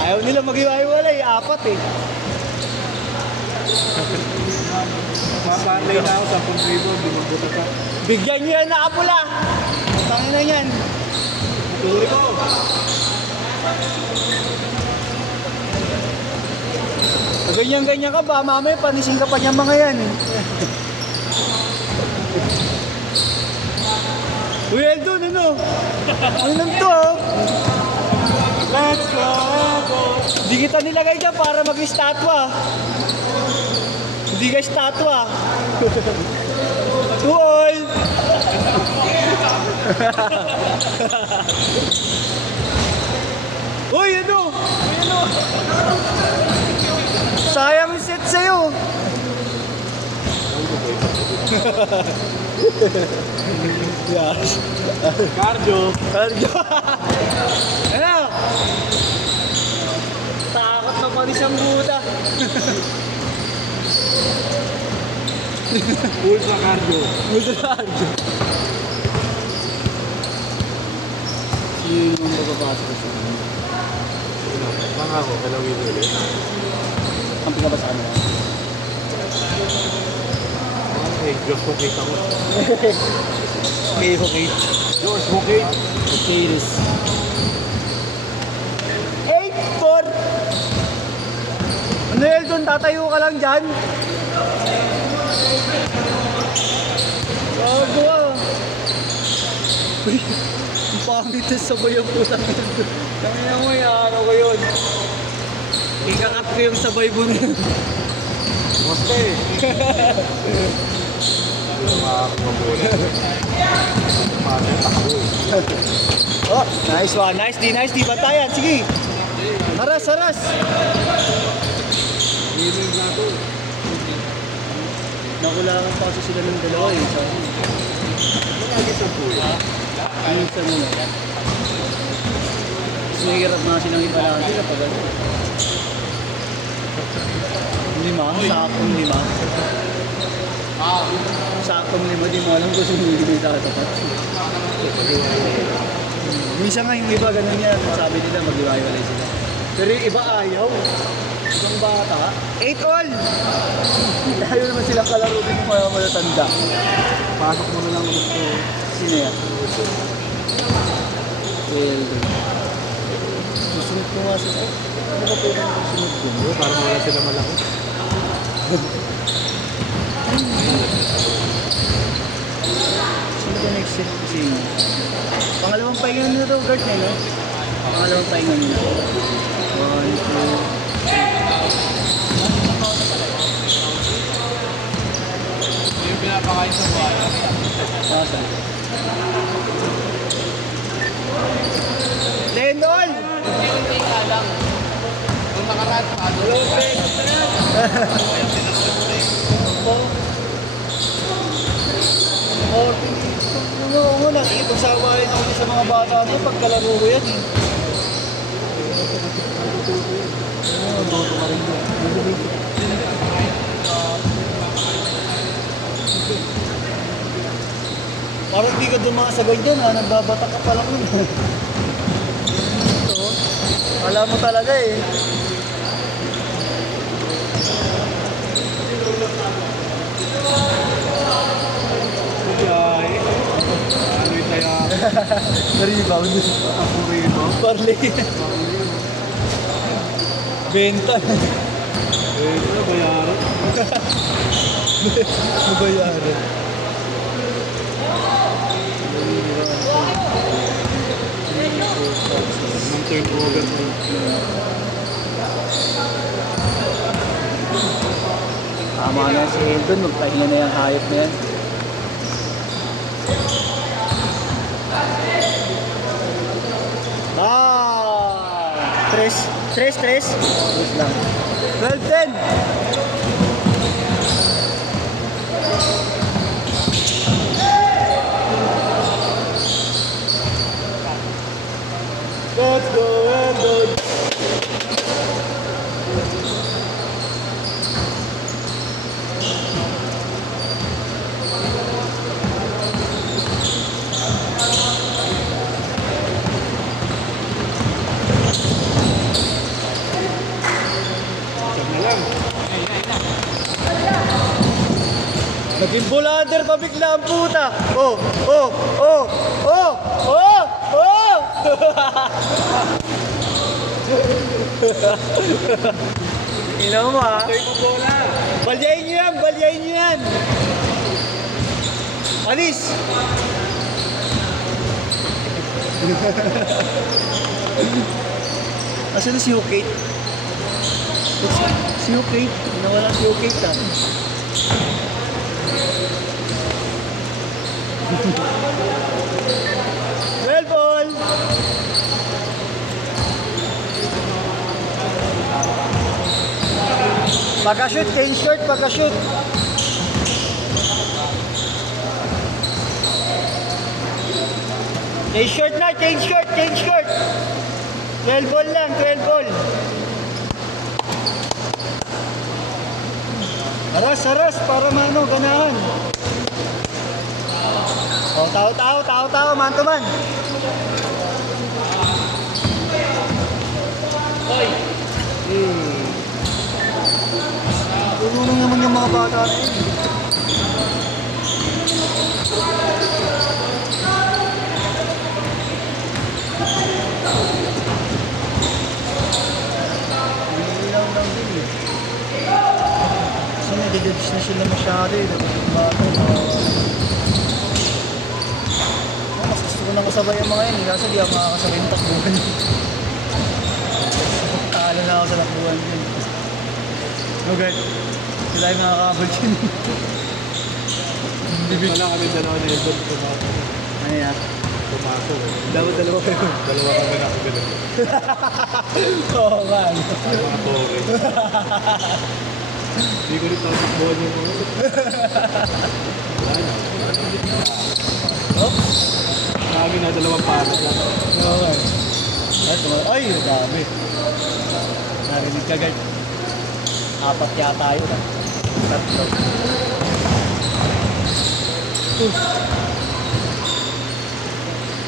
Ayaw nila mag-iwalay, apat eh. Mapanlay na ako sa 10,000, di magbuta ka. Bigyan nyo yan na apula. Tangin na yan. Turi ko. Ganyan-ganyan ka ba? Mamaya panising ka pa niya mga yan. Uy, Eldon, ano? Ano lang to, oh? Let's go! Hindi kita nilagay dyan para mag-estatwa. Hindi ka estatwa. Tuol! Uy, ano? Sayang yung set sa'yo. Yes. Cardio. Cardio. Ano? Takot na pa rin siyang buta. Ultra cardio. Ultra cardio. Yun yung mababasa ko siya. Baka ako, kalawin ulit. Ang pinabasa mo. Ay, Diyos mo kita mo. Okay, okay. Diyos mo kita. Okay, this. 8-4. Ano, Eldon? Tatayo ka lang dyan? Bago ah. Uy, ang pangit na sabay ang putang ito. Kaya mo ano ko yun. Ikakat ko yung sabay mo na yun. Basta eh. Makakabola. Paano takbo eh. Oh, nice one. Nice di. Bantayan. Sige. Haras. Hindi na to. Nakulangan pa kasi sila ng dalawa eh. Lagi sa buhay. Minsan mo. Mahirap nga silang ibalance kapag ano. 5, sakong 5. Sakong 5, di mo alam kung sino hindi tatapat. Minsan nga yung iba ganun yan, sabi nila mag-iwalay sila. Pero yung iba ayaw. Ibang bata, 8 all! Ayaw naman silang kalaro din yung mga matatanda. Pasok mo na lang ulit ko. Sino yan? Well, susunod ko nga sa ano ba pwede natin sunod ko? Para mawala sila malaki. Sino ba next set? Sino? Pangalawang pahinga nyo daw, guard na no? Pangalawang pahinga nyo. 1, 2. Yung pinapakain sa buhay. Saan? Lenol! Hindi ka lang. Kung nakaraan pa, dalawang pesos na yan. Oo, nakikipagsawain ako sa mga bata mo pagkalaro ko yan eh. Parang di ka dumasagay dyan ha, nagbabata ka pa lang nun. Ito, alam mo talaga eh. Ay, ano yung kaya? Rebound. Ako rin mo. Parley. Benta. Eh, ano bayaran? Mabayaran. Ang turnover mo. Tama na si Eldon, magpahinga na yung hayop na yan. Tres lang. 12-10. Let's go, Eldon. Naging bulander pa bigla ang puta. Oh, oh, oh, oh, oh, oh! Ina mo ha? Ito yung bola. Balyain nyo yan! Balyain nyo yan! Alis! Asan na si Hukate? Si Hukate? Nawala si Hukate ha? Well, ball! Pagka-shoot, change short, pagka-shoot. Change short na, change short, change short. 12 ball lang, 12 ball. Aras, aras, para mano, ganahan. O, tao, man to man. Hoy! Tulungan naman yung mga bata na yun. Ilaw lang din eh. Kasi nagigabis na sila masyado eh. Yung bata. Mas gusto ko nang kasabay ang mga yun eh. Kasi di ako makakasabay ng takbuhan. Talo na ako sa takbuhan yun. Okay. Sila yung makakabal dyan. Wala kami dalawa na elbow. Pumasok. Ano yan? Pumasok. Dapat dalawa kayo. Dalawa kami nakabili. Oo nga. Mga tore. Hindi ko rin tatakbuhan yung mga. Wala na. Oh? Lagi na dalawang patas lang. Okay. Ay, dami. Narinig ka guard. Apat yata yun ah. Tatlo.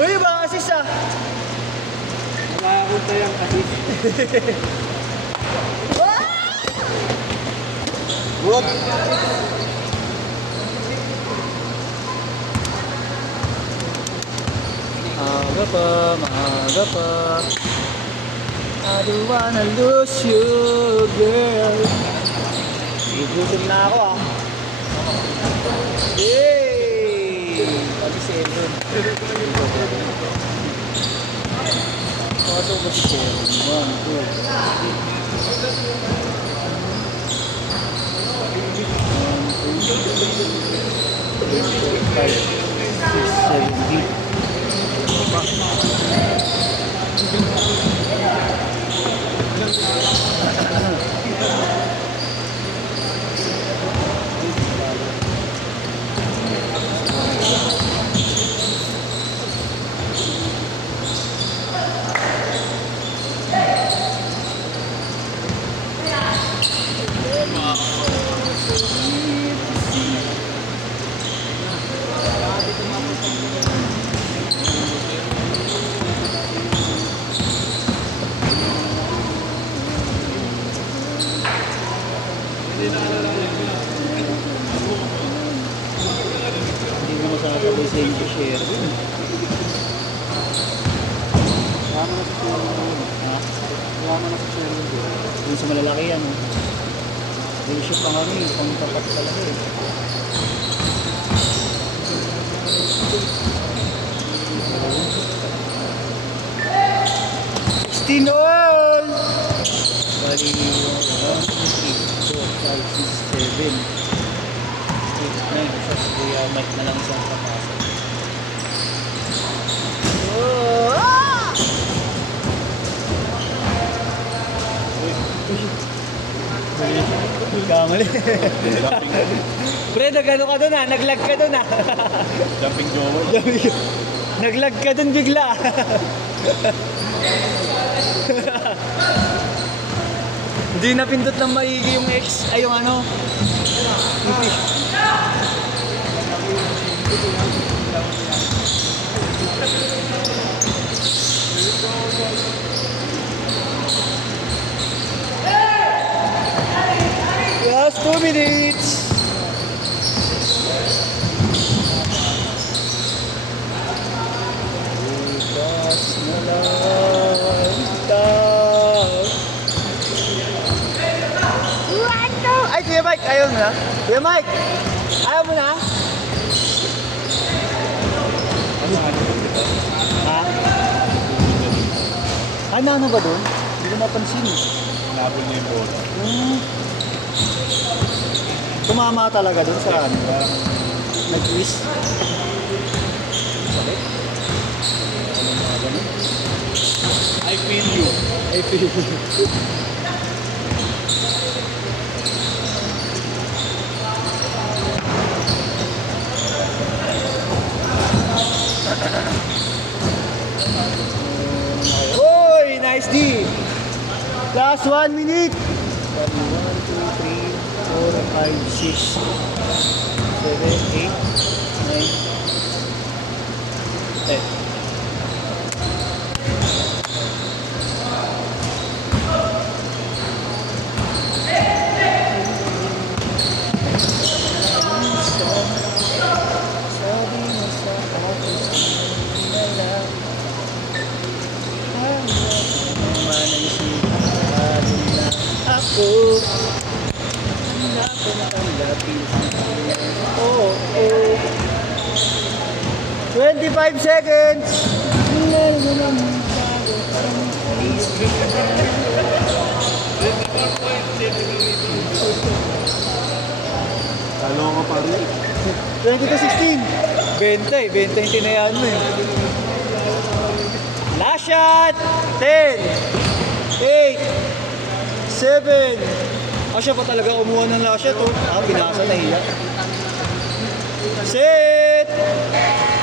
Uy, ba assist ah? Nakakunta yung assist. Good. Maaga pa. I don't wanna lose you, girl. Igutom na ako ah. Yay! Pati 7. Kaso ba si 7? 'Di mo masasabi sa inyo share. Wala na sa share. Ha? Wala na sa share. Yung sa malalaki yan. Ratio pa kami, pang tapat talaga eh. All! Bali, 1, 2, 3, 4, 5, 6, 7. 8, 9. Isa sa Kuya Mike na lang isang kapasok. Oh! Ah! Kamali. Pre, nagano ka doon ah. Naglag ka doon ah. Jumping jower. Naglag ka doon bigla. Hindi napindot ng maigi yung X. Ay, yung ano. Last 2 minutes. Mike, ayaw mo na? Kuya Mike, ayaw mo na? Ha? Ano ba doon? Hindi ko napansin eh. Nabol niya yung bola. Tumama talaga doon sa ano. Nag-twist. Sakit. Anong mga ganun? I feel you. I feel you. Oy, nice D. Last 1 minute. 1, 2, 3, 4, 5, 6, 7, 8, 9, 10. Sabi mo sa akin, hindi na lang manisipan na ako. Hindi ako matanggapin. Oo, oo. 25 seconds. Talo ka pa rin. 20 to 16. 20 yung tinayaan mo eh. Last shot! 10, 8, 7. Siya pa talaga kumuha ng last shot oh. Pinasa na hiya. 6,